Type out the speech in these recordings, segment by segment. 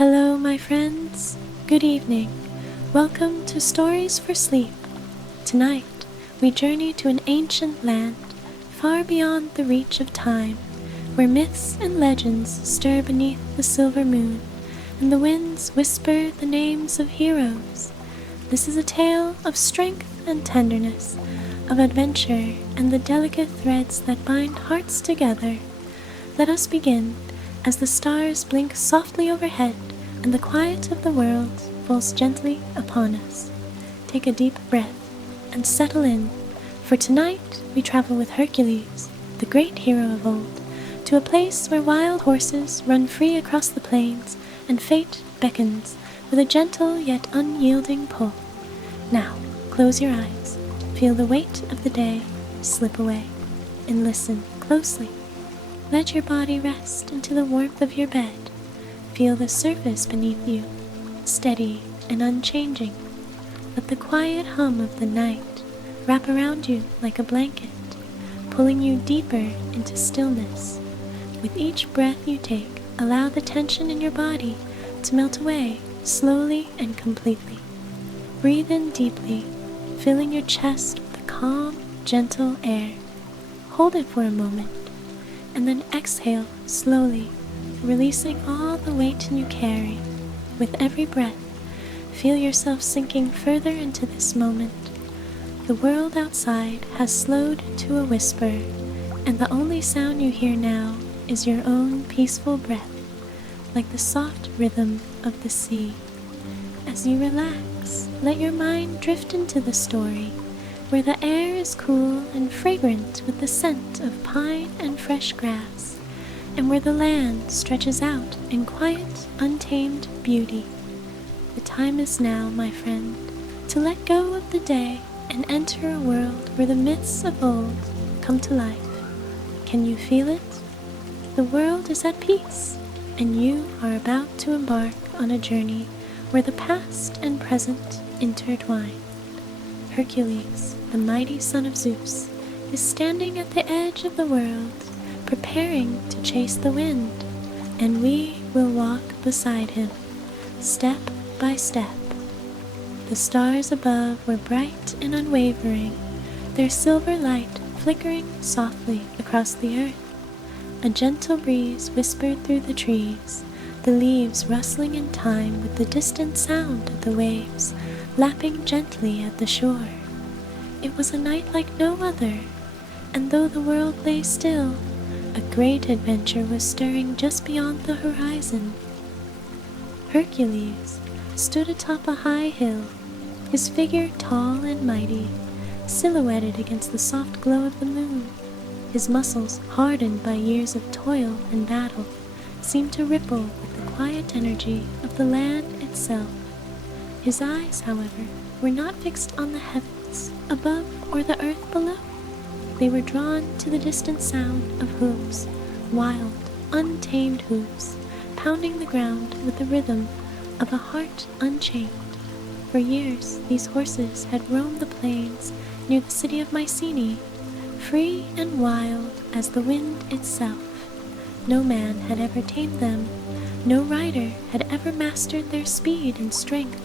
Hello, my friends. Good evening. Welcome to Stories for Sleep. Tonight, we journey to an ancient land, far beyond the reach of time, where myths and legends stir beneath the silver moon, and the winds whisper the names of heroes. This is a tale of strength and tenderness, of adventure and the delicate threads that bind hearts together. Let us begin as the stars blink softly overhead and the quiet of the world falls gently upon us. Take a deep breath and settle in, for tonight we travel with Hercules, the great hero of old, to a place where wild horses run free across the plains and fate beckons with a gentle yet unyielding pull. Now, close your eyes, feel the weight of the day slip away, and listen closely. Let your body rest into the warmth of your bed. Feel the surface beneath you, steady and unchanging. Let the quiet hum of the night wrap around you like a blanket, pulling you deeper into stillness. With each breath you take, allow the tension in your body to melt away slowly and completely. Breathe in deeply, filling your chest with the calm, gentle air. Hold it for a moment, and then exhale slowly, releasing all the weight you carry. With every breath, feel yourself sinking further into this moment. The world outside has slowed to a whisper, and the only sound you hear now is your own peaceful breath, like the soft rhythm of the sea. As you relax, let your mind drift into the story, where the air is cool and fragrant with the scent of pine and fresh grass, and where the land stretches out in quiet, untamed beauty. The time is now, my friend, to let go of the day and enter a world where the myths of old come to life. Can you feel it? The world is at peace, and you are about to embark on a journey where the past and present intertwine. Hercules, the mighty son of Zeus, is standing at the edge of the world, preparing to chase the wind, and we will walk beside him, step by step. The stars above were bright and unwavering, their silver light flickering softly across the earth. A gentle breeze whispered through the trees, the leaves rustling in time with the distant sound of the waves lapping gently at the shore. It was a night like no other, and though the world lay still, a great adventure was stirring just beyond the horizon. Hercules stood atop a high hill, his figure tall and mighty, silhouetted against the soft glow of the moon. His muscles, hardened by years of toil and battle, seemed to ripple with the quiet energy of the land itself. His eyes, however, were not fixed on the heavens above or the earth below. They were drawn to the distant sound of hooves, wild, untamed hooves, pounding the ground with the rhythm of a heart unchained. For years, these horses had roamed the plains near the city of Mycenae, free and wild as the wind itself. No man had ever tamed them. No rider had ever mastered their speed and strength.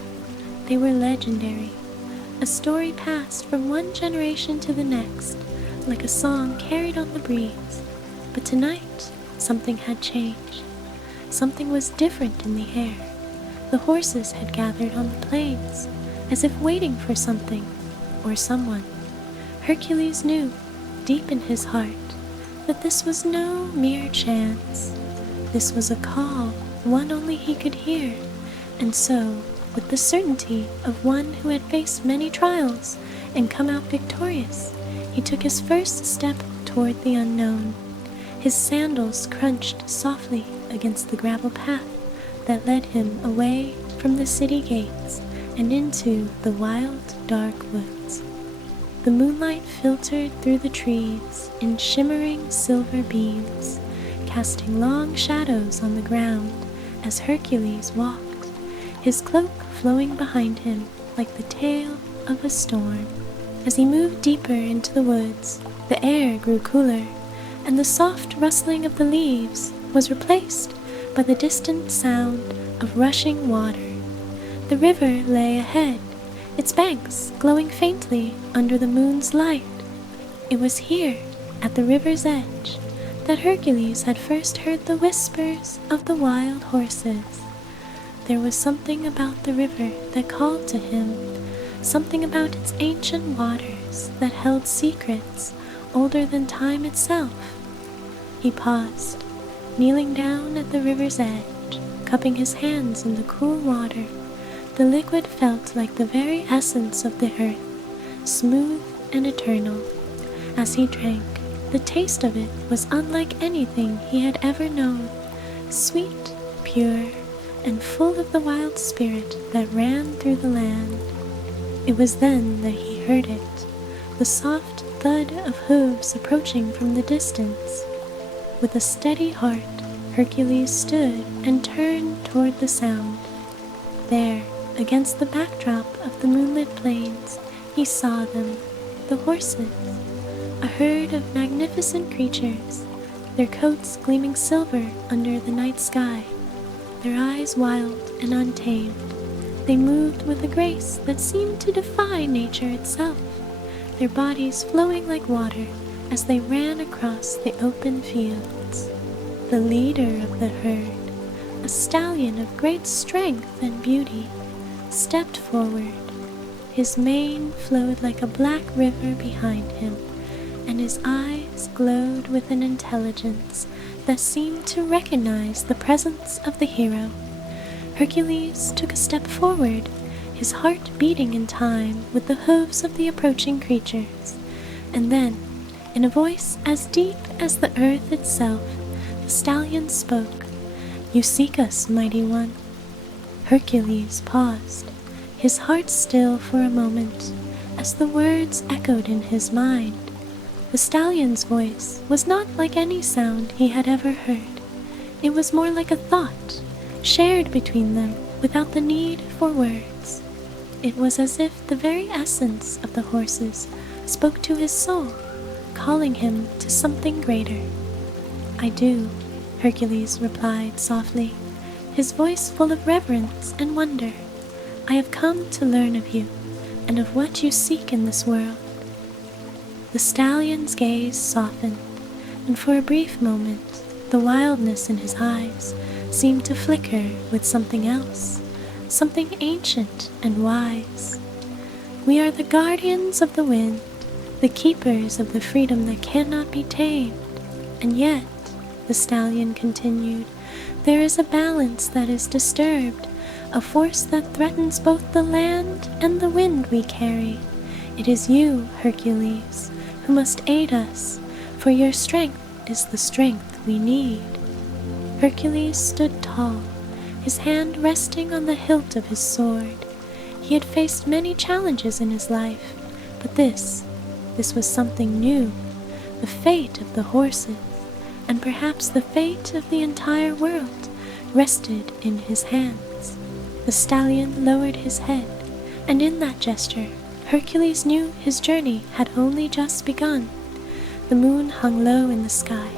They were legendary, a story passed from one generation to the next, like a song carried on the breeze. But tonight, something had changed. Something was different in the air. The horses had gathered on the plains, as if waiting for something or someone. Hercules knew, deep in his heart, that this was no mere chance. This was a call, one only he could hear, and so, with the certainty of one who had faced many trials and come out victorious, he took his first step toward the unknown. His sandals crunched softly against the gravel path that led him away from the city gates and into the wild, dark woods. The moonlight filtered through the trees in shimmering silver beams, casting long shadows on the ground as Hercules walked, his cloak flowing behind him like the tail of a storm. As he moved deeper into the woods, the air grew cooler, and the soft rustling of the leaves was replaced by the distant sound of rushing water. The river lay ahead, its banks glowing faintly under the moon's light. It was here, at the river's edge, that Hercules had first heard the whispers of the wild horses. There was something about the river that called to him, something about its ancient waters that held secrets older than time itself. He paused, kneeling down at the river's edge, cupping his hands in the cool water. The liquid felt like the very essence of the earth, smooth and eternal. As he drank, the taste of it was unlike anything he had ever known, sweet, pure, and full of the wild spirit that ran through the land. It was then that he heard it, the soft thud of hooves approaching from the distance. With a steady heart, Hercules stood and turned toward the sound. There, against the backdrop of the moonlit plains, he saw them, the horses, a herd of magnificent creatures, their coats gleaming silver under the night sky, their eyes wild and untamed. They moved with a grace that seemed to defy nature itself, their bodies flowing like water as they ran across the open fields. The leader of the herd, a stallion of great strength and beauty, stepped forward. His mane flowed like a black river behind him, and his eyes glowed with an intelligence that seemed to recognize the presence of the hero. Hercules took a step forward, his heart beating in time with the hooves of the approaching creatures, and then, in a voice as deep as the earth itself, the stallion spoke. "You seek us, mighty one." Hercules paused, his heart still for a moment, as the words echoed in his mind. The stallion's voice was not like any sound he had ever heard. It was more like a thought, shared between them without the need for words. It was as if the very essence of the horses spoke to his soul, calling him to something greater. "I do," Hercules replied softly, his voice full of reverence and wonder. "I have come to learn of you, and of what you seek in this world." The stallion's gaze softened, and for a brief moment, the wildness in his eyes seemed to flicker with something else, something ancient and wise. "We are the guardians of the wind, the keepers of the freedom that cannot be tamed. And yet," the stallion continued, "there is a balance that is disturbed, a force that threatens both the land and the wind we carry. It is you, Hercules, who must aid us, for your strength is the strength we need." Hercules stood tall, his hand resting on the hilt of his sword. He had faced many challenges in his life, but this was something new. The fate of the horses, and perhaps the fate of the entire world, rested in his hands. The stallion lowered his head, and in that gesture, Hercules knew his journey had only just begun. The moon hung low in the sky,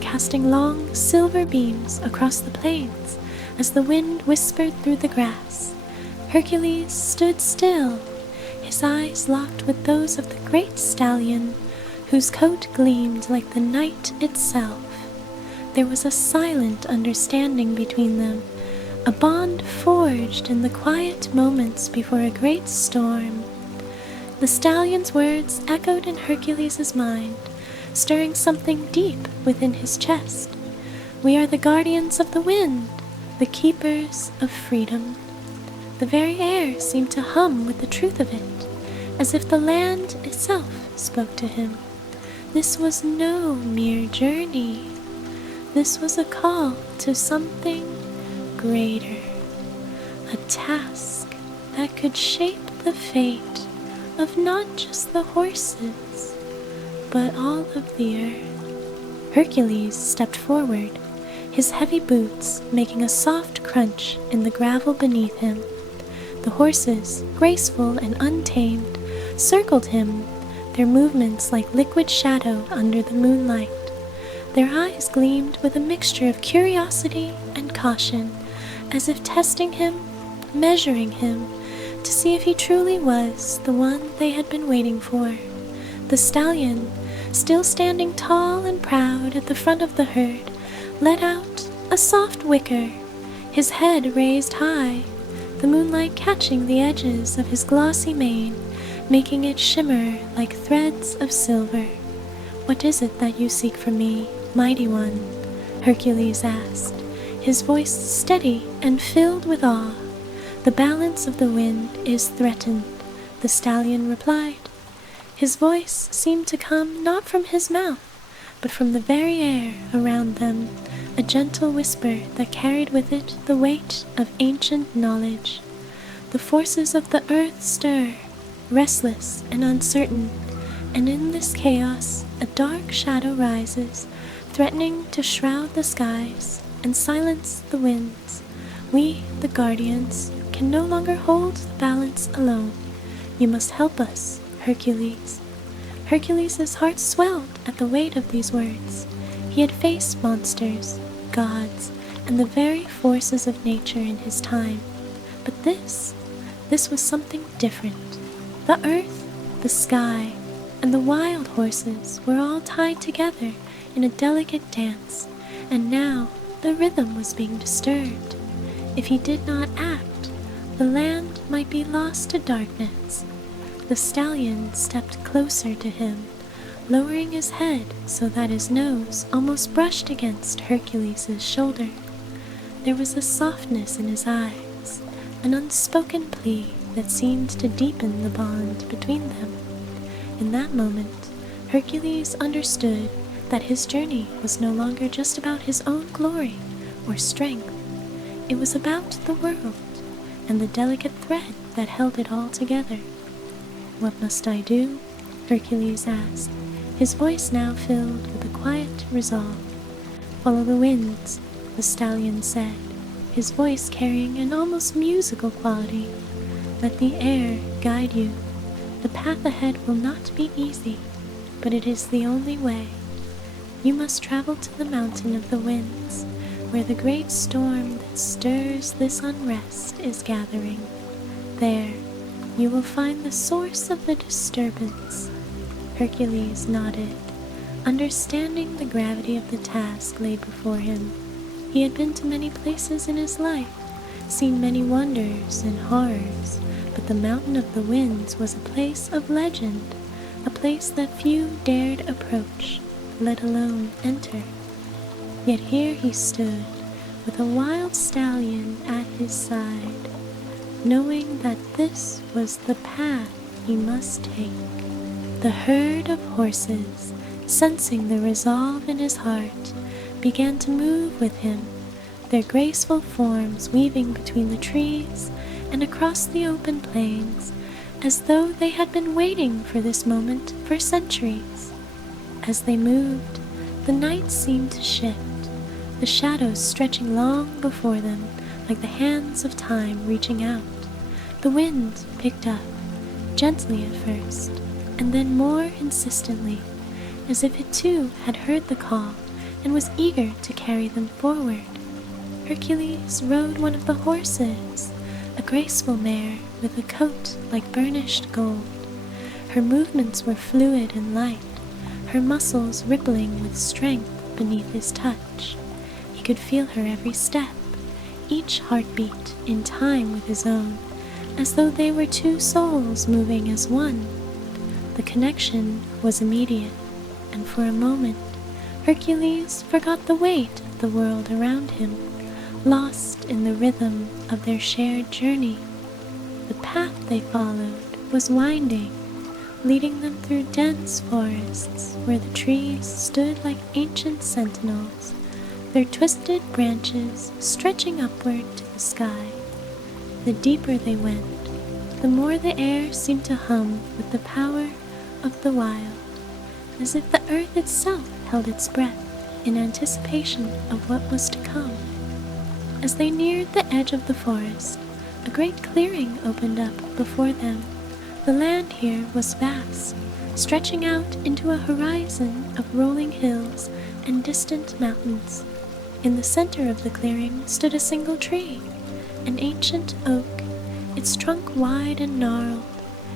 casting long silver beams across the plains as the wind whispered through the grass. Hercules stood still, his eyes locked with those of the great stallion, whose coat gleamed like the night itself. There was a silent understanding between them, a bond forged in the quiet moments before a great storm. The stallion's words echoed in Hercules' mind, stirring something deep within his chest. "We are the guardians of the wind, the keepers of freedom." The very air seemed to hum with the truth of it, as if the land itself spoke to him. This was no mere journey. This was a call to something greater, a task that could shape the fate of not just the horses, but all of the earth. Hercules stepped forward, his heavy boots making a soft crunch in the gravel beneath him. The horses, graceful and untamed, circled him, their movements like liquid shadow under the moonlight. Their eyes gleamed with a mixture of curiosity and caution, as if testing him, measuring him, to see if he truly was the one they had been waiting for. The stallion, still standing tall and proud at the front of the herd, let out a soft whicker, his head raised high, the moonlight catching the edges of his glossy mane, making it shimmer like threads of silver. "What is it that you seek from me, mighty one?" Hercules asked, his voice steady and filled with awe. "The balance of the wind is threatened," the stallion replied. His voice seemed to come not from his mouth, but from the very air around them, a gentle whisper that carried with it the weight of ancient knowledge. "The forces of the earth stir, restless and uncertain, and in this chaos a dark shadow rises, threatening to shroud the skies and silence the winds. We, the guardians, can no longer hold the balance alone. You must help us, Hercules." Hercules' heart swelled at the weight of these words. He had faced monsters, gods, and the very forces of nature in his time. But this was something different. The earth, the sky, and the wild horses were all tied together in a delicate dance, and now the rhythm was being disturbed. If he did not act, the land might be lost to darkness. The stallion stepped closer to him, lowering his head so that his nose almost brushed against Hercules' shoulder. There was a softness in his eyes, an unspoken plea that seemed to deepen the bond between them. In that moment, Hercules understood that his journey was no longer just about his own glory or strength. It was about the world and the delicate thread that held it all together. "What must I do?" Hercules asked, his voice now filled with a quiet resolve. "Follow the winds," the stallion said, his voice carrying an almost musical quality. "Let the air guide you. The path ahead will not be easy, but it is the only way. You must travel to the mountain of the winds, where the great storm that stirs this unrest is gathering. There, you will find the source of the disturbance." Hercules nodded, understanding the gravity of the task laid before him. He had been to many places in his life, seen many wonders and horrors, but the Mountain of the Winds was a place of legend, a place that few dared approach, let alone enter. Yet here he stood, with a wild stallion at his side, knowing that this was the path he must take. The herd of horses, sensing the resolve in his heart, began to move with him, their graceful forms weaving between the trees and across the open plains, as though they had been waiting for this moment for centuries. As they moved, the night seemed to shift, the shadows stretching long before them like the hands of time reaching out. The wind picked up, gently at first, and then more insistently, as if it too had heard the call and was eager to carry them forward. Hercules rode one of the horses, a graceful mare with a coat like burnished gold. Her movements were fluid and light, her muscles rippling with strength beneath his touch. He could feel her every step, each heartbeat in time with his own, as though they were two souls moving as one. The connection was immediate, and for a moment, Hercules forgot the weight of the world around him, lost in the rhythm of their shared journey. The path they followed was winding, leading them through dense forests where the trees stood like ancient sentinels, their twisted branches stretching upward to the sky. The deeper they went, the more the air seemed to hum with the power of the wild, as if the earth itself held its breath in anticipation of what was to come. As they neared the edge of the forest, a great clearing opened up before them. The land here was vast, stretching out into a horizon of rolling hills and distant mountains. In the center of the clearing stood a single tree, an ancient oak, its trunk wide and gnarled,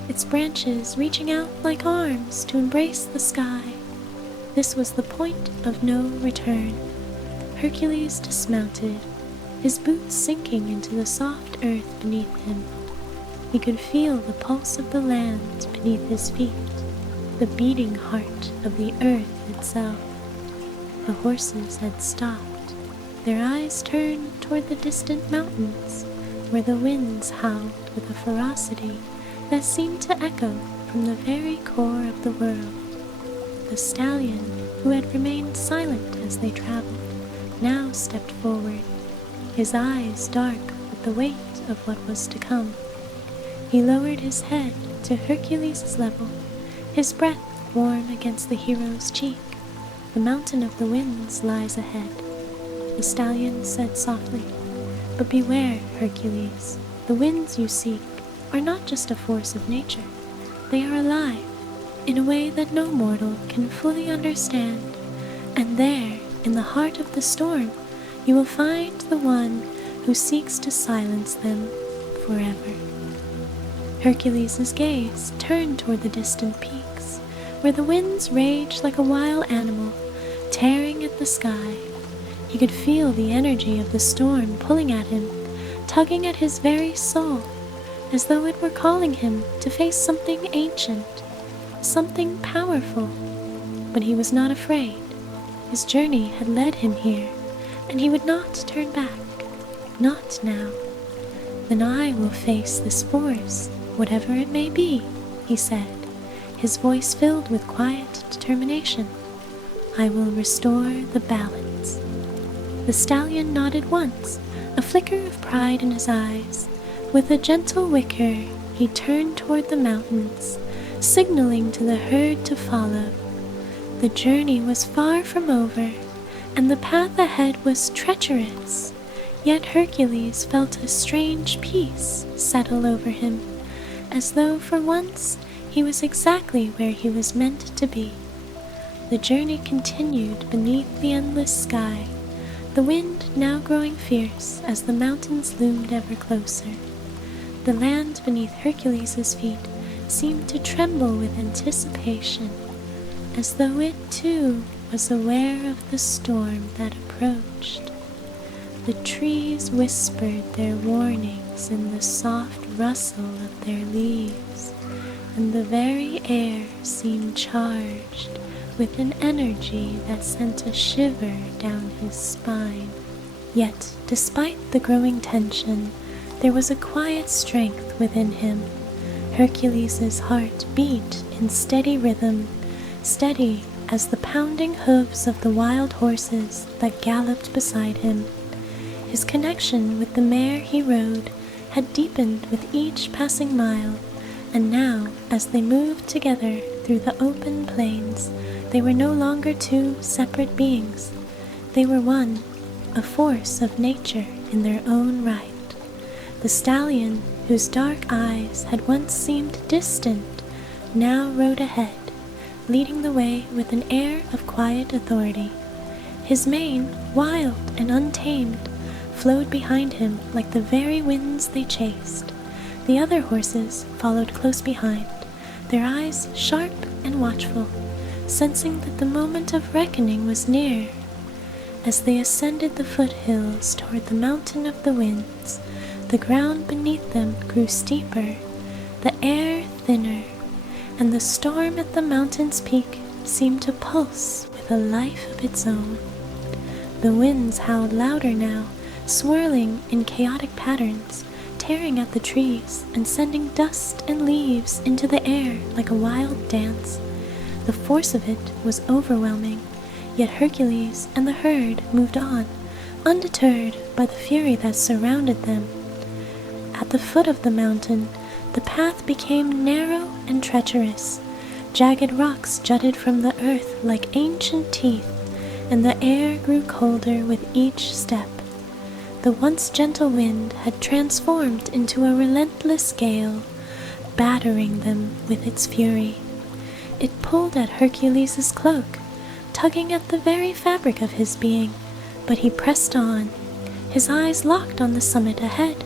its branches reaching out like arms to embrace the sky. This was the point of no return. Hercules dismounted, his boots sinking into the soft earth beneath him. He could feel the pulse of the land beneath his feet, the beating heart of the earth itself. The horses had stopped, their eyes turned toward the distant mountains, where the winds howled with a ferocity that seemed to echo from the very core of the world. The stallion, who had remained silent as they traveled, now stepped forward, his eyes dark with the weight of what was to come. He lowered his head to Hercules' level, his breath warm against the hero's cheek. "The mountain of the winds lies ahead," the stallion said softly. "But beware, Hercules. The winds you seek are not just a force of nature. They are alive, in a way that no mortal can fully understand. And there, in the heart of the storm, you will find the one who seeks to silence them forever." Hercules' gaze turned toward the distant peaks, where the winds raged like a wild animal, tearing at the sky. He could feel the energy of the storm pulling at him, tugging at his very soul, as though it were calling him to face something ancient, something powerful. But he was not afraid. His journey had led him here, and he would not turn back. Not now. "Then I will face this force, whatever it may be," he said, his voice filled with quiet determination. "I will restore the balance." The stallion nodded once, a flicker of pride in his eyes. With a gentle whicker, he turned toward the mountains, signaling to the herd to follow. The journey was far from over, and the path ahead was treacherous. Yet Hercules felt a strange peace settle over him, as though for once he was exactly where he was meant to be. The journey continued beneath the endless sky, the wind now growing fierce as the mountains loomed ever closer. The land beneath Hercules' feet seemed to tremble with anticipation, as though it too was aware of the storm that approached. The trees whispered their warnings in the soft rustle of their leaves, and the very air seemed charged with an energy that sent a shiver down his spine. Yet, despite the growing tension, there was a quiet strength within him. Hercules' heart beat in steady rhythm, steady as the pounding hooves of the wild horses that galloped beside him. His connection with the mare he rode had deepened with each passing mile, and now, as they moved together through the open plains, they were no longer two separate beings. They were one, a force of nature in their own right. The stallion, whose dark eyes had once seemed distant, now rode ahead, leading the way with an air of quiet authority. His mane, wild and untamed, flowed behind him like the very winds they chased. The other horses followed close behind, their eyes sharp and watchful, sensing that the moment of reckoning was near. As they ascended the foothills toward the mountain of the winds, the ground beneath them grew steeper, the air thinner, and the storm at the mountain's peak seemed to pulse with a life of its own. The winds howled louder now, swirling in chaotic patterns, tearing at the trees and sending dust and leaves into the air like a wild dance. The force of it was overwhelming, yet Hercules and the herd moved on, undeterred by the fury that surrounded them. At the foot of the mountain, the path became narrow and treacherous. Jagged rocks jutted from the earth like ancient teeth, and the air grew colder with each step. The once gentle wind had transformed into a relentless gale, battering them with its fury. It pulled at Hercules' cloak, tugging at the very fabric of his being, but he pressed on, his eyes locked on the summit ahead,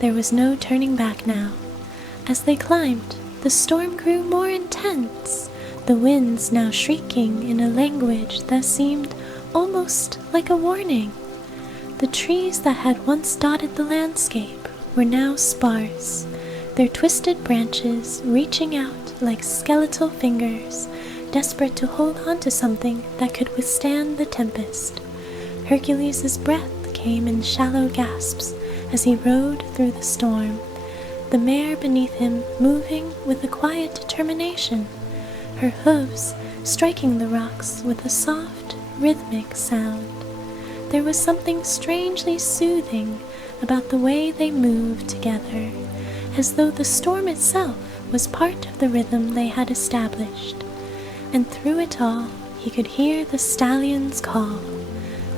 There was no turning back now. As they climbed, the storm grew more intense, the winds now shrieking in a language that seemed almost like a warning. The trees that had once dotted the landscape were now sparse, their twisted branches reaching out like skeletal fingers, desperate to hold on to something that could withstand the tempest. Hercules' breath came in shallow gasps as he rode through the storm, the mare beneath him moving with a quiet determination, her hooves striking the rocks with a soft, rhythmic sound. There was something strangely soothing about the way they moved together, as though the storm itself was part of the rhythm they had established. And through it all, he could hear the stallion's call,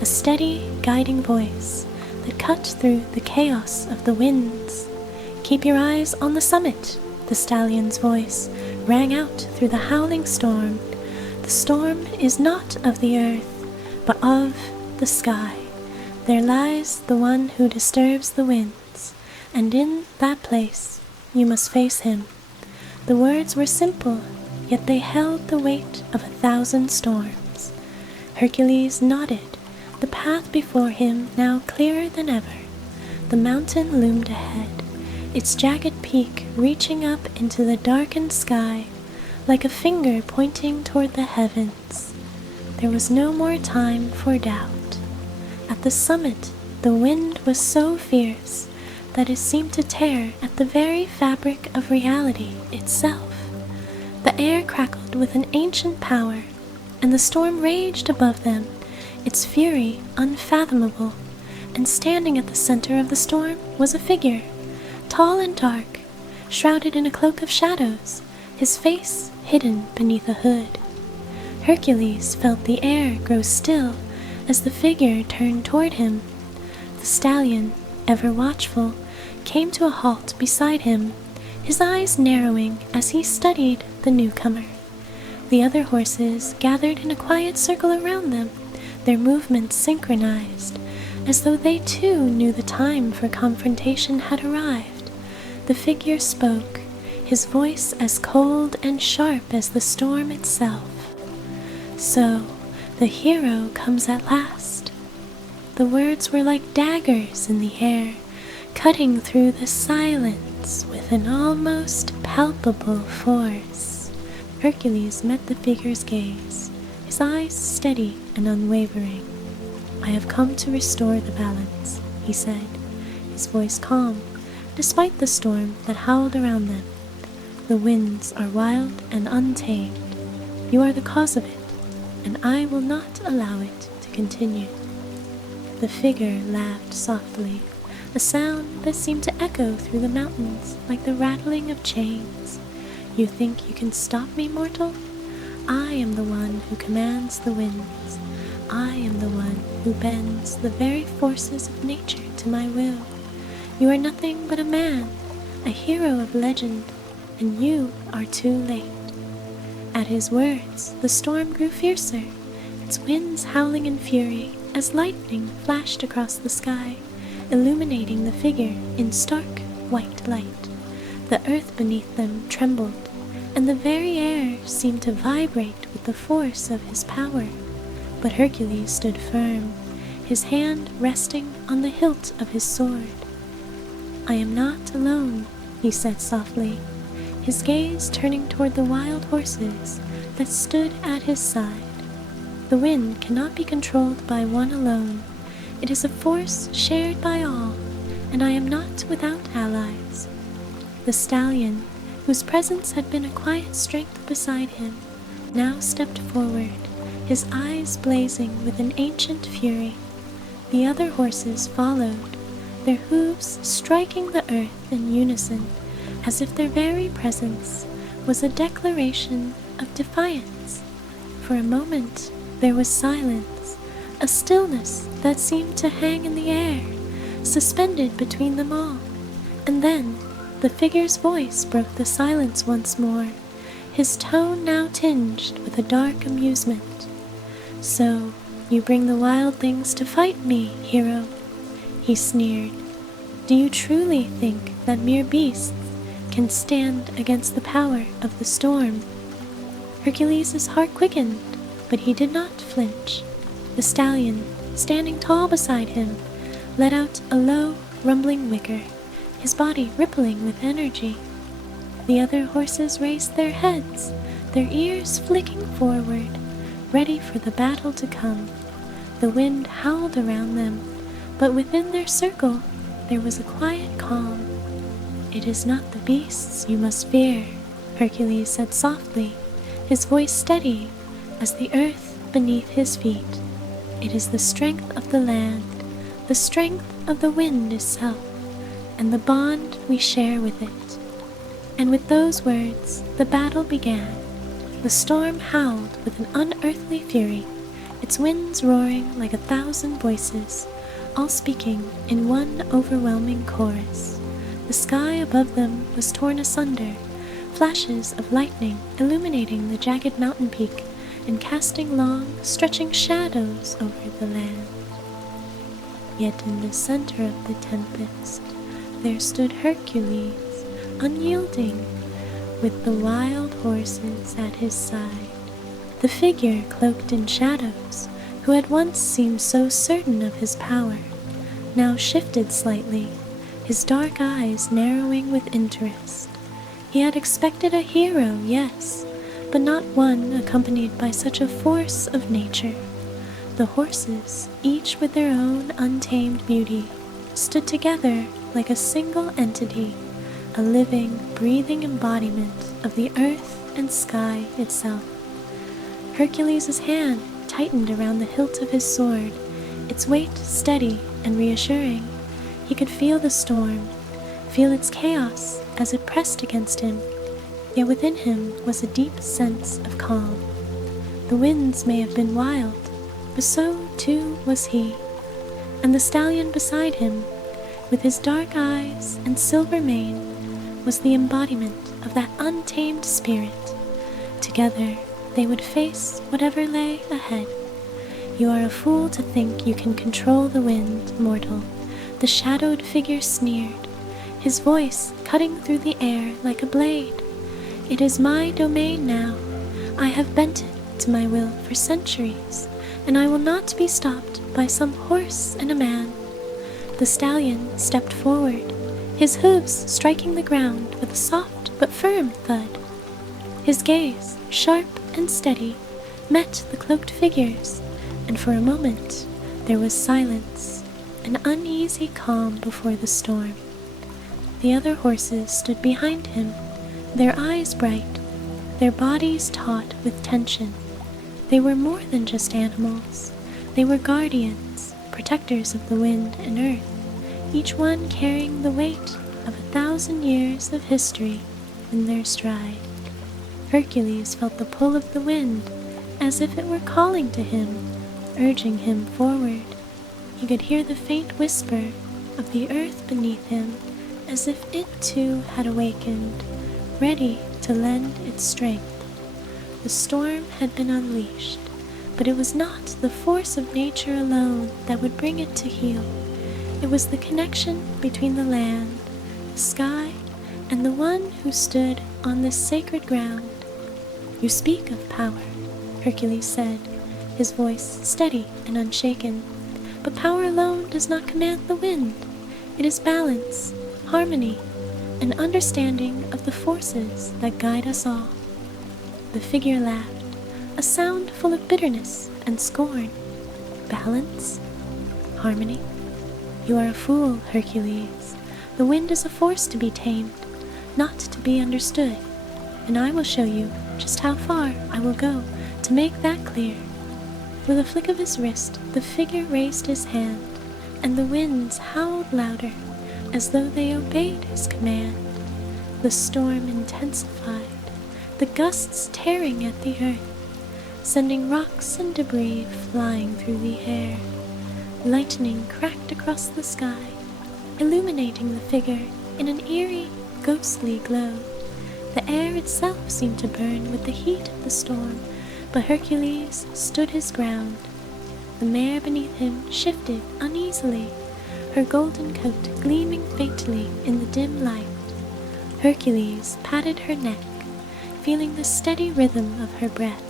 a steady, guiding voice that cut through the chaos of the winds. "Keep your eyes on the summit," the stallion's voice rang out through the howling storm. "The storm is not of the earth, but of the sky. There lies the one who disturbs the winds, and in that place you must face him." The words were simple, yet they held the weight of 1,000 storms. Hercules nodded, the path before him now clearer than ever. The mountain loomed ahead, its jagged peak reaching up into the darkened sky like a finger pointing toward the heavens. There was no more time for doubt. At the summit, the wind was so fierce that it seemed to tear at the very fabric of reality itself. The air crackled with an ancient power, and the storm raged above them, its fury unfathomable. And standing at the center of the storm was a figure, tall and dark, shrouded in a cloak of shadows, his face hidden beneath a hood. Hercules felt the air grow still as the figure turned toward him. The stallion, ever watchful, came to a halt beside him, his eyes narrowing as he studied the newcomer. The other horses gathered in a quiet circle around them, their movements synchronized, as though they too knew the time for confrontation had arrived. The figure spoke, his voice as cold and sharp as the storm itself. "So, the hero comes at last." The words were like daggers in the air, cutting through the silence with an almost palpable force. Hercules met the figure's gaze, his eyes steady and unwavering. "I have come to restore the balance," he said, his voice calm, despite the storm that howled around them. "The winds are wild and untamed. You are the cause of it, and I will not allow it to continue." The figure laughed softly, a sound that seemed to echo through the mountains like the rattling of chains. "You think you can stop me, mortal? I am the one who commands the winds. I am the one who bends the very forces of nature to my will. You are nothing but a man, a hero of legend, and you are too late." At his words, the storm grew fiercer, its winds howling in fury as lightning flashed across the sky, illuminating the figure in stark white light. The earth beneath them trembled, and the very air seemed to vibrate with the force of his power. But Hercules stood firm, his hand resting on the hilt of his sword. "I am not alone," he said softly, his gaze turning toward the wild horses that stood at his side. "The wind cannot be controlled by one alone. It is a force shared by all, and I am not without allies." The stallion, whose presence had been a quiet strength beside him, now stepped forward, his eyes blazing with an ancient fury. The other horses followed, their hooves striking the earth in unison, as if their very presence was a declaration of defiance. For a moment there was silence, a stillness that seemed to hang in the air, suspended between them all. And then the figure's voice broke the silence once more, his tone now tinged with a dark amusement. "So, you bring the wildlings to fight me, hero?" he sneered. Do you truly think that mere beasts can stand against the power of the storm?" Hercules' heart quickened, but he did not flinch. The stallion, standing tall beside him, let out a low, rumbling whicker, his body rippling with energy. The other horses raised their heads, their ears flicking forward, ready for the battle to come. The wind howled around them, but within their circle there was a quiet calm. "It is not the beasts you must fear," Hercules said softly, his voice steady as the earth beneath his feet. "It is the strength of the land, the strength of the wind itself, and the bond we share with it." And with those words, the battle began. The storm howled with an unearthly fury, its winds roaring like 1,000 voices, all speaking in one overwhelming chorus. The sky above them was torn asunder, flashes of lightning illuminating the jagged mountain peak and casting long, stretching shadows over the land. Yet in the center of the tempest there stood Hercules, unyielding, with the wild horses at his side. The figure cloaked in shadows, who had once seemed so certain of his power, now shifted slightly, his dark eyes narrowing with interest. He had expected a hero, yes, but not one accompanied by such a force of nature. The horses, each with their own untamed beauty, stood together like a single entity, a living, breathing embodiment of the earth and sky itself. Hercules' hand tightened around the hilt of his sword, its weight steady and reassuring. He could feel the storm, feel its chaos as it pressed against him, yet within him was a deep sense of calm. The winds may have been wild, but so too was he, and the stallion beside him, with his dark eyes and silver mane, was the embodiment of that untamed spirit. Together they would face whatever lay ahead. "You are a fool to think you can control the wind, mortal," the shadowed figure sneered, his voice cutting through the air like a blade. "It is my domain now. I have bent it to my will for centuries, and I will not be stopped by some horse and a man." The stallion stepped forward, his hooves striking the ground with a soft but firm thud. His gaze, sharp and steady, met the cloaked figures, and for a moment there was silence, an uneasy calm before the storm. The other horses stood behind him, their eyes bright, their bodies taut with tension. They were more than just animals. They were guardians, protectors of the wind and earth, each one carrying the weight of 1,000 years of history in their stride. Hercules felt the pull of the wind, as if it were calling to him, urging him forward. He could hear the faint whisper of the earth beneath him, as if it too had awakened, ready to lend its strength. The storm had been unleashed, but it was not the force of nature alone that would bring it to heel. It was the connection between the land, the sky, and the one who stood on this sacred ground. "You speak of power," Hercules said, his voice steady and unshaken. "But power alone does not command the wind. It is balance, harmony, an understanding of the forces that guide us all." The figure laughed, a sound full of bitterness and scorn. "Balance? Harmony? You are a fool, Hercules. The wind is a force to be tamed, not to be understood, and I will show you just how far I will go to make that clear." With a flick of his wrist, the figure raised his hand, and the winds howled louder, as though they obeyed his command. The storm intensified, the gusts tearing at the earth, sending rocks and debris flying through the air. Lightning cracked across the sky, illuminating the figure in an eerie, ghostly glow. The air itself seemed to burn with the heat of the storm, but Hercules stood his ground. The mare beneath him shifted uneasily, her golden coat gleaming faintly in the dim light. Hercules patted her neck, feeling the steady rhythm of her breath,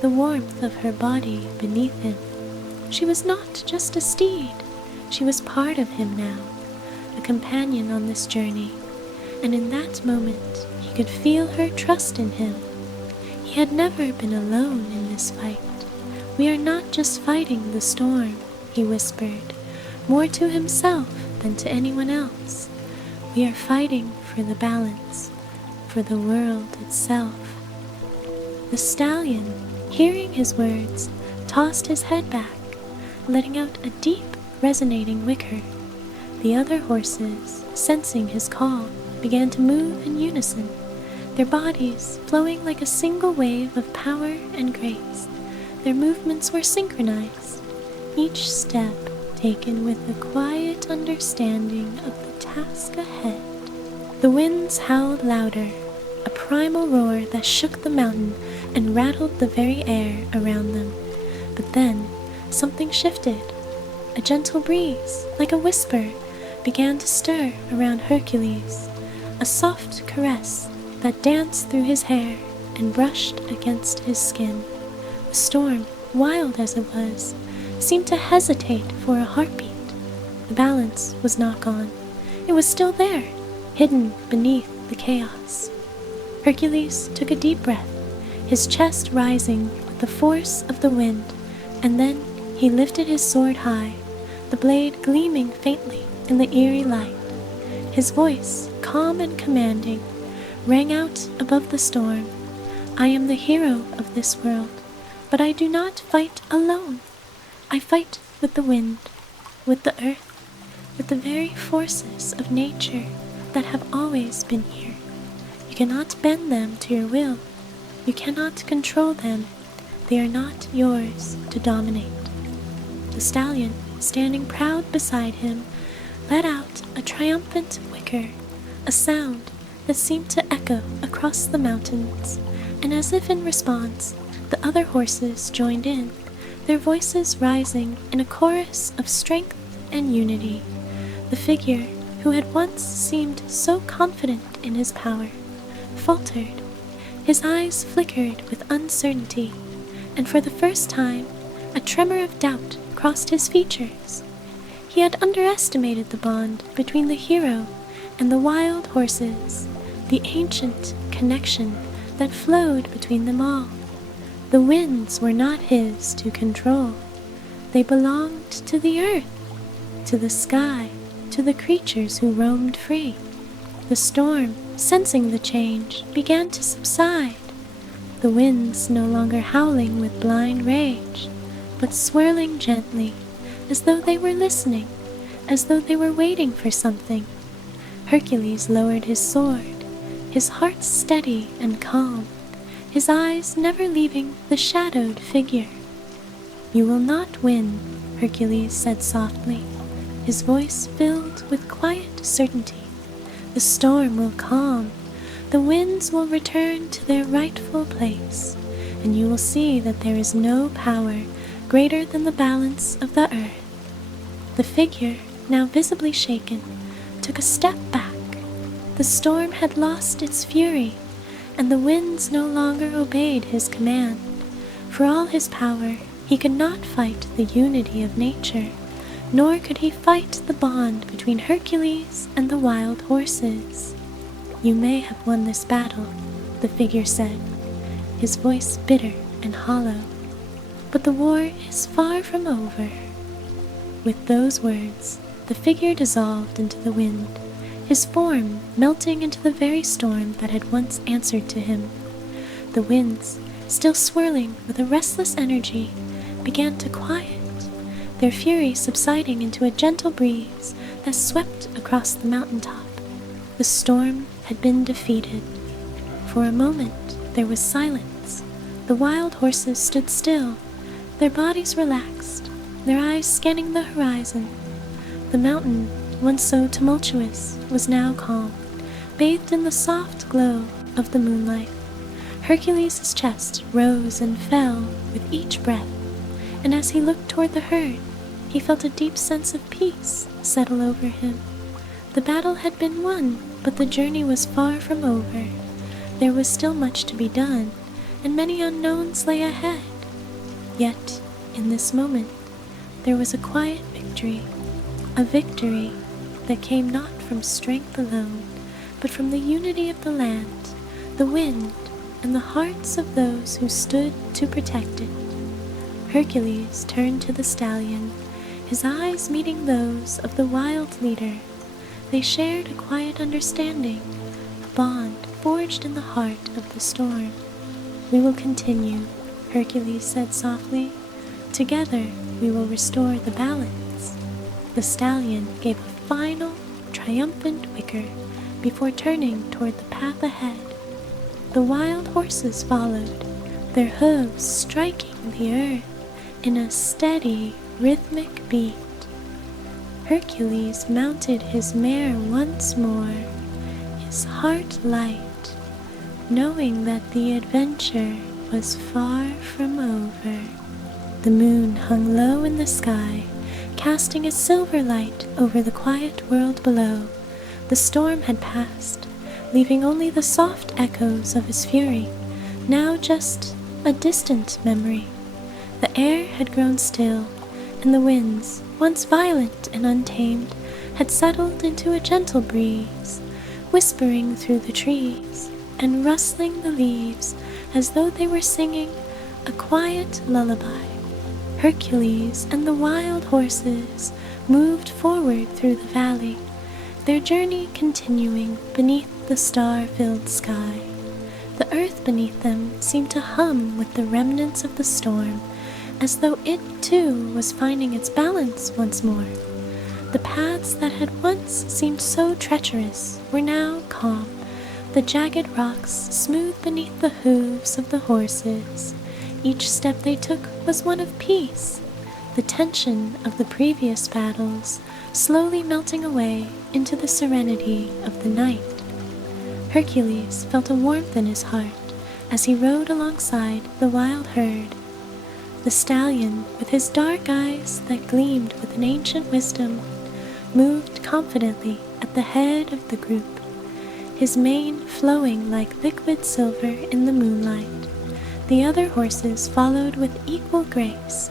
the warmth of her body beneath him. She was not just a steed, she was part of him now, a companion on this journey, and in that moment he could feel her trust in him. He had never been alone in this fight. "We are not just fighting the storm," he whispered, more to himself than to anyone else. "We are fighting for the balance, for the world itself." The stallion, hearing his words, tossed his head back, letting out a deep, resonating whicker. The other horses, sensing his call, began to move in unison, their bodies flowing like a single wave of power and grace. Their movements were synchronized, each step taken with a quiet understanding of the task ahead. The winds howled louder, a primal roar that shook the mountain and rattled the very air around them. But then something shifted. A gentle breeze, like a whisper, began to stir around Hercules, a soft caress that danced through his hair and brushed against his skin. The storm, wild as it was, seemed to hesitate for a heartbeat. The balance was not gone. It was still there, hidden beneath the chaos. Hercules took a deep breath, his chest rising with the force of the wind, and then he lifted his sword high, the blade gleaming faintly in the eerie light. His voice, calm and commanding, rang out above the storm. "I am the hero of this world, but I do not fight alone. I fight with the wind, with the earth, with the very forces of nature that have always been here. You cannot bend them to your will. You cannot control them. They are not yours to dominate." The stallion, standing proud beside him, let out a triumphant whicker, a sound that seemed to echo across the mountains, and as if in response, the other horses joined in, their voices rising in a chorus of strength and unity. The figure, who had once seemed so confident in his power, faltered. His eyes flickered with uncertainty, and for the first time, a tremor of doubt crossed his features. He had underestimated the bond between the hero and the wild horses, the ancient connection that flowed between them all. The winds were not his to control. They belonged to the earth, to the sky, to the creatures who roamed free. The storm, sensing the change, began to subside, the winds no longer howling with blind rage, but swirling gently, as though they were listening, as though they were waiting for something. Hercules lowered his sword, his heart steady and calm, his eyes never leaving the shadowed figure. "You will not win," Hercules said softly, his voice filled with quiet certainty. "The storm will calm, the winds will return to their rightful place, and you will see that there is no power greater than the balance of the earth." The figure, now visibly shaken, took a step back. The storm had lost its fury, and the winds no longer obeyed his command. For all his power, he could not fight the unity of nature, nor could he fight the bond between Hercules and the wild horses. "You may have won this battle," the figure said, his voice bitter and hollow, "but the war is far from over." With those words, the figure dissolved into the wind, his form melting into the very storm that had once answered to him. The winds, still swirling with a restless energy, began to quiet, their fury subsiding into a gentle breeze that swept across the mountaintop. The storm had been defeated. For a moment there was silence. The wild horses stood still, their bodies relaxed, their eyes scanning the horizon. The mountain, once so tumultuous, was now calm, bathed in the soft glow of the moonlight. Hercules' chest rose and fell with each breath, and as he looked toward the herd, He felt a deep sense of peace settle over him. The battle had been won, but the journey was far from over. There was still much to be done, and many unknowns lay ahead. Yet, in this moment, there was a quiet victory, a victory that came not from strength alone, but from the unity of the land, the wind, and the hearts of those who stood to protect it. Hercules turned to the stallion, his eyes meeting those of the wild leader. They shared a quiet understanding, a bond forged in the heart of the storm. "We will continue," Hercules said softly. "Together we will restore the balance." The stallion gave a final, triumphant whicker before turning toward the path ahead. The wild horses followed, their hooves striking the earth in a steady, rhythmic beat. Hercules mounted his mare once more, his heart light, knowing that the adventure was far from over. The moon hung low in the sky, casting a silver light over the quiet world below. The storm had passed, leaving only the soft echoes of his fury, now just a distant memory. The air had grown still, and the winds, once violent and untamed, had settled into a gentle breeze, whispering through the trees and rustling the leaves as though they were singing a quiet lullaby. Hercules and the wild horses moved forward through the valley, their journey continuing beneath the star-filled sky. The earth beneath them seemed to hum with the remnants of the storm, as though it too was finding its balance once more. The paths that had once seemed so treacherous were now calm, the jagged rocks smooth beneath the hooves of the horses. Each step they took was one of peace, the tension of the previous battles slowly melting away into the serenity of the night. Hercules felt a warmth in his heart as he rode alongside the wild herd. The stallion, with his dark eyes that gleamed with an ancient wisdom, moved confidently at the head of the group, his mane flowing like liquid silver in the moonlight. The other horses followed with equal grace,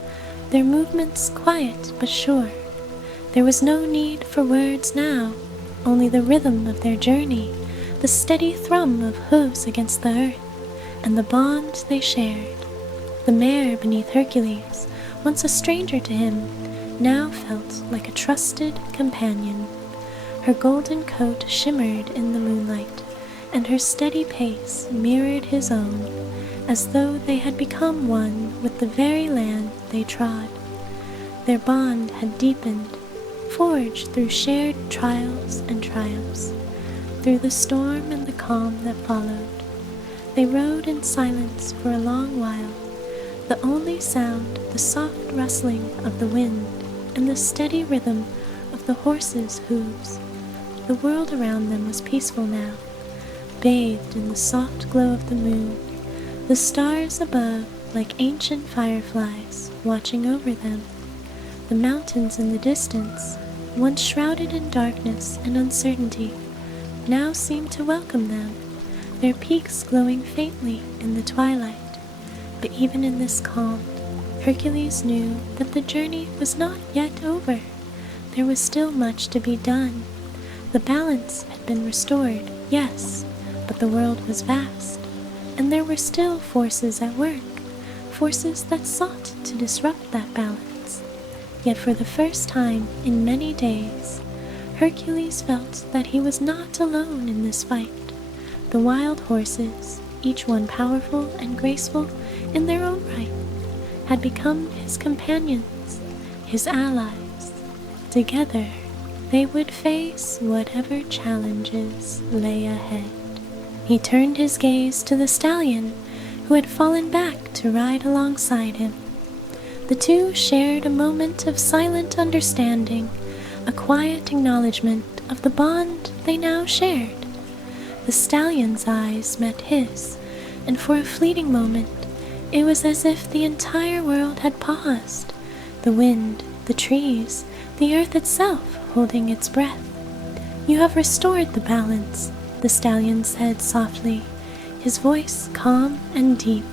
their movements quiet but sure. There was no need for words now, only the rhythm of their journey, the steady thrum of hooves against the earth, and the bond they shared. The mare beneath Hercules, once a stranger to him, now felt like a trusted companion. Her golden coat shimmered in the moonlight, and her steady pace mirrored his own, as though they had become one with the very land they trod. Their bond had deepened, forged through shared trials and triumphs, through the storm and the calm that followed. They rode in silence for a long while, the only sound the soft rustling of the wind and the steady rhythm of the horses' hooves. The world around them was peaceful now, bathed in the soft glow of the moon, the stars above like ancient fireflies watching over them. The mountains in the distance, once shrouded in darkness and uncertainty, now seemed to welcome them, their peaks glowing faintly in the twilight. But even in this calm, Hercules knew that the journey was not yet over. There was still much to be done. The balance had been restored, yes, but the world was vast, and there were still forces at work, forces that sought to disrupt that balance. Yet for the first time in many days, Hercules felt that he was not alone in this fight. The wild horses, each one powerful and graceful in their own right, had become his companions, his allies. Together, they would face whatever challenges lay ahead. He turned his gaze to the stallion, who had fallen back to ride alongside him. The two shared a moment of silent understanding, a quiet acknowledgement of the bond they now shared. The stallion's eyes met his, and for a fleeting moment, it was as if the entire world had paused. The wind, the trees, the earth itself holding its breath. You have restored the balance, the stallion said softly, his voice calm and deep.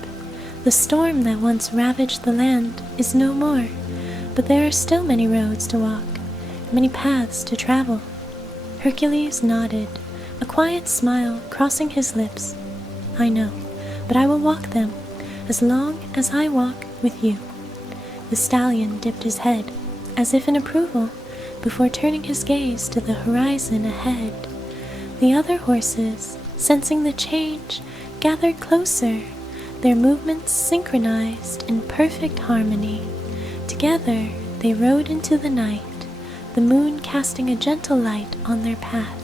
The storm that once ravaged the land is no more, but there are still many roads to walk, many paths to travel. Hercules nodded, a quiet smile crossing his lips. I know, but I will walk them, as long as I walk with you. The stallion dipped his head, as if in approval, before turning his gaze to the horizon ahead. The other horses, sensing the change, gathered closer, their movements synchronized in perfect harmony. Together they rode into the night, the moon casting a gentle light on their path.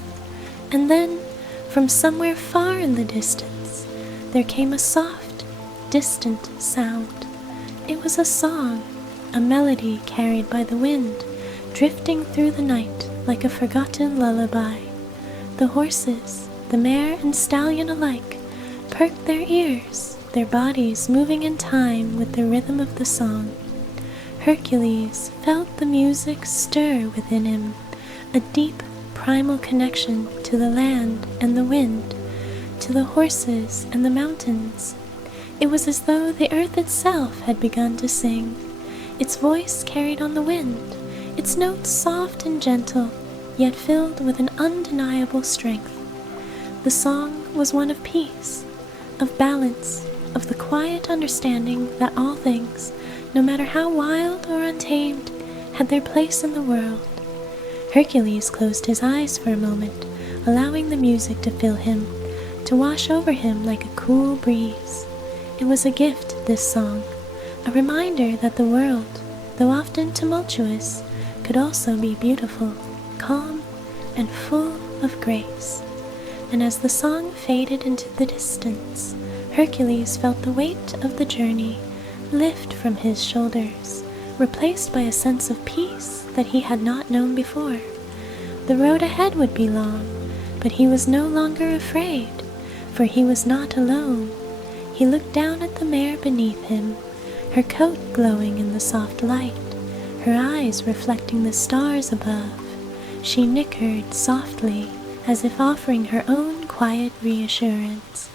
And then, from somewhere far in the distance, there came a soft, distant sound. It was a song, a melody carried by the wind, drifting through the night like a forgotten lullaby. The horses, the mare and stallion alike, perked their ears, their bodies moving in time with the rhythm of the song. Hercules felt the music stir within him, a deep, primal connection to the land and the wind, to the horses and the mountains. It was as though the earth itself had begun to sing, its voice carried on the wind, its notes soft and gentle, yet filled with an undeniable strength. The song was one of peace, of balance, of the quiet understanding that all things, no matter how wild or untamed, had their place in the world. Hercules closed his eyes for a moment, allowing the music to fill him, to wash over him like a cool breeze. It was a gift, this song, a reminder that the world, though often tumultuous, could also be beautiful, calm, and full of grace. And as the song faded into the distance, Hercules felt the weight of the journey lift from his shoulders, replaced by a sense of peace that he had not known before. The road ahead would be long, but he was no longer afraid, for he was not alone. He looked down at the mare beneath him, her coat glowing in the soft light, her eyes reflecting the stars above. She nickered softly, as if offering her own quiet reassurance.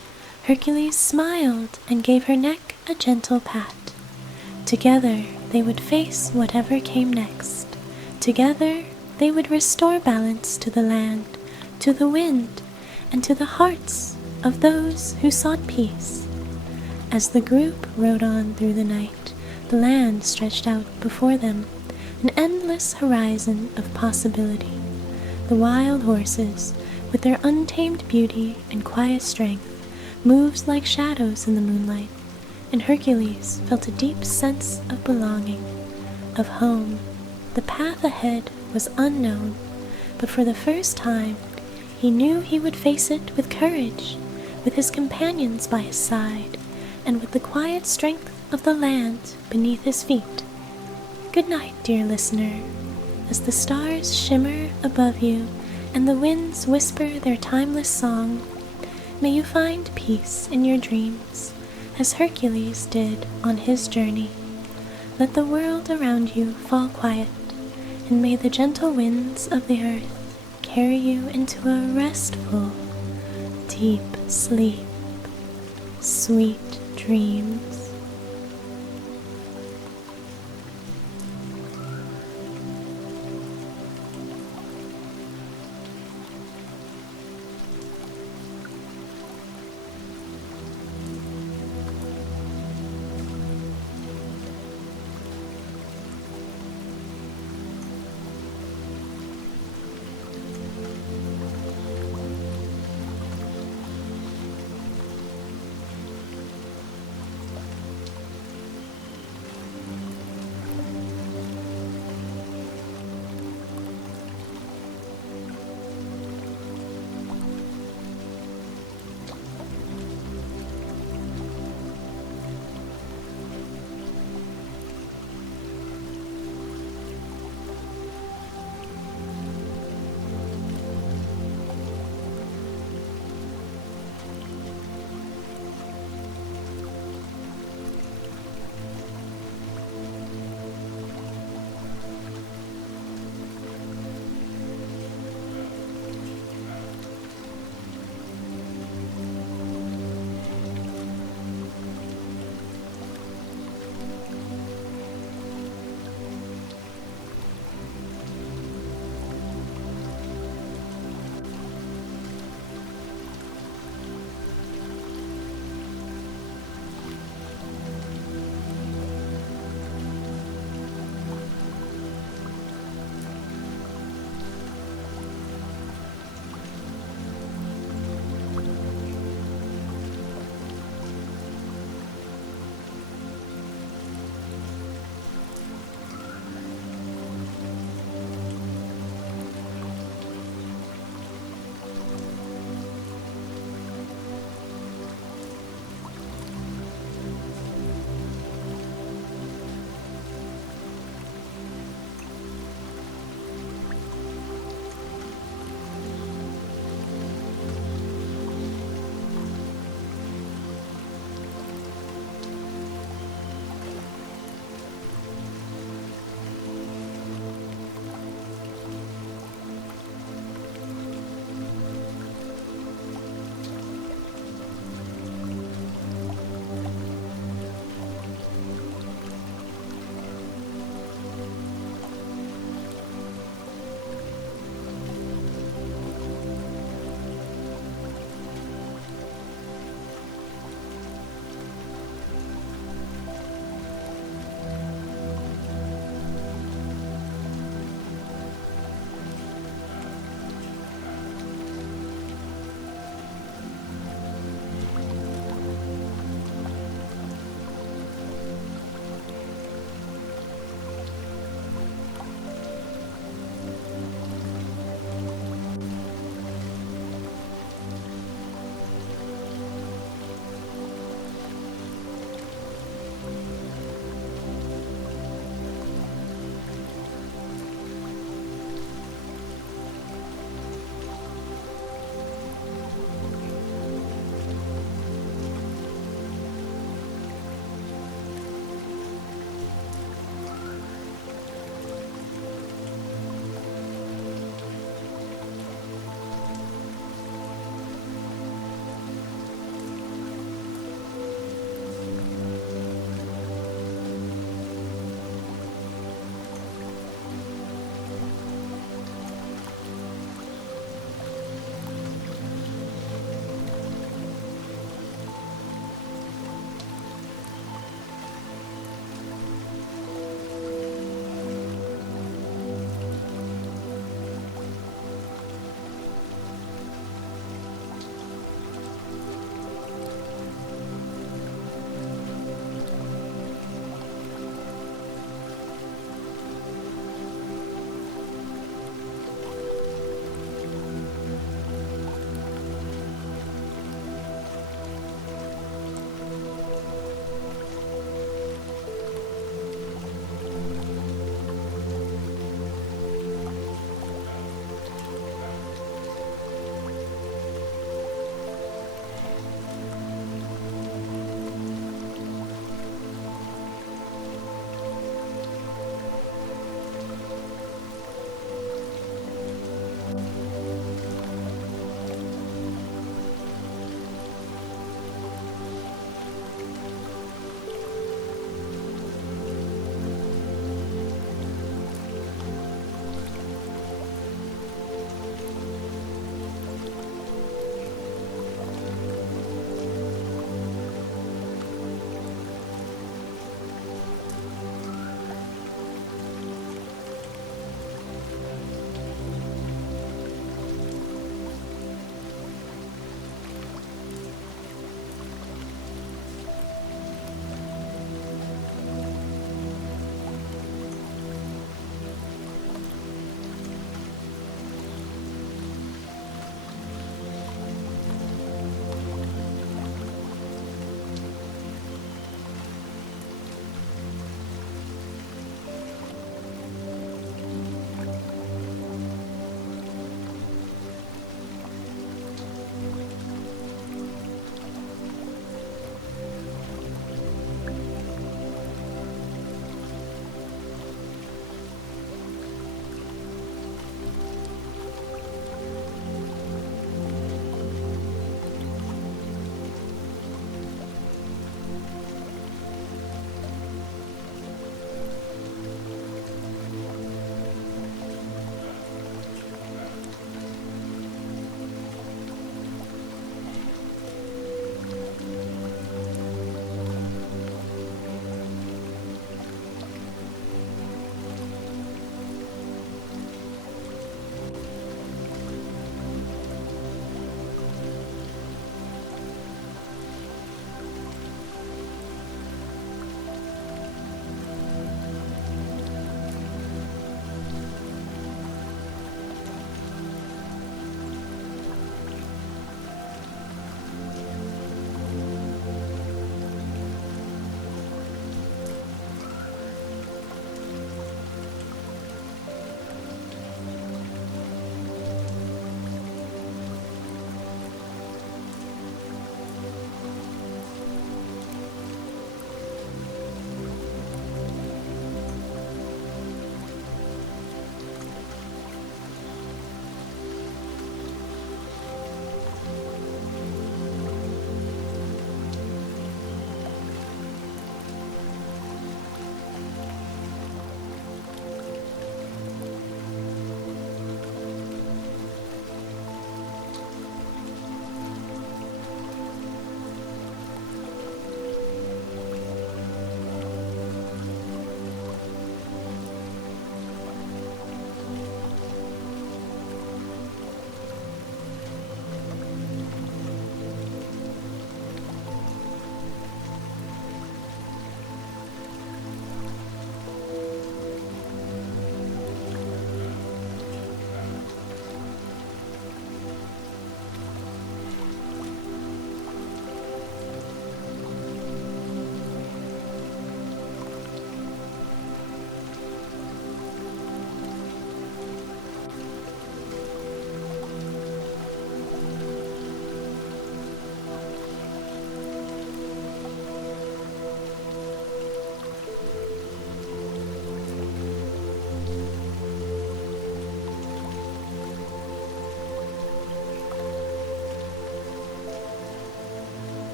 Hercules smiled and gave her neck a gentle pat. Together they would face whatever came next. Together they would restore balance to the land, to the wind, and to the hearts of those who sought peace. As the group rode on through the night, the land stretched out before them, an endless horizon of possibility. The wild horses, with their untamed beauty and quiet strength, moved like shadows in the moonlight, and Hercules felt a deep sense of belonging, of home. The path ahead was unknown, but for the first time he knew he would face it with courage, with his companions by his side, and with the quiet strength of the land beneath his feet. Good night, dear listener. As the stars shimmer above you and the winds whisper their timeless song, may you find peace in your dreams, as Hercules did on his journey. Let the world around you fall quiet, and may the gentle winds of the earth carry you into a restful, deep sleep. Sweet dreams.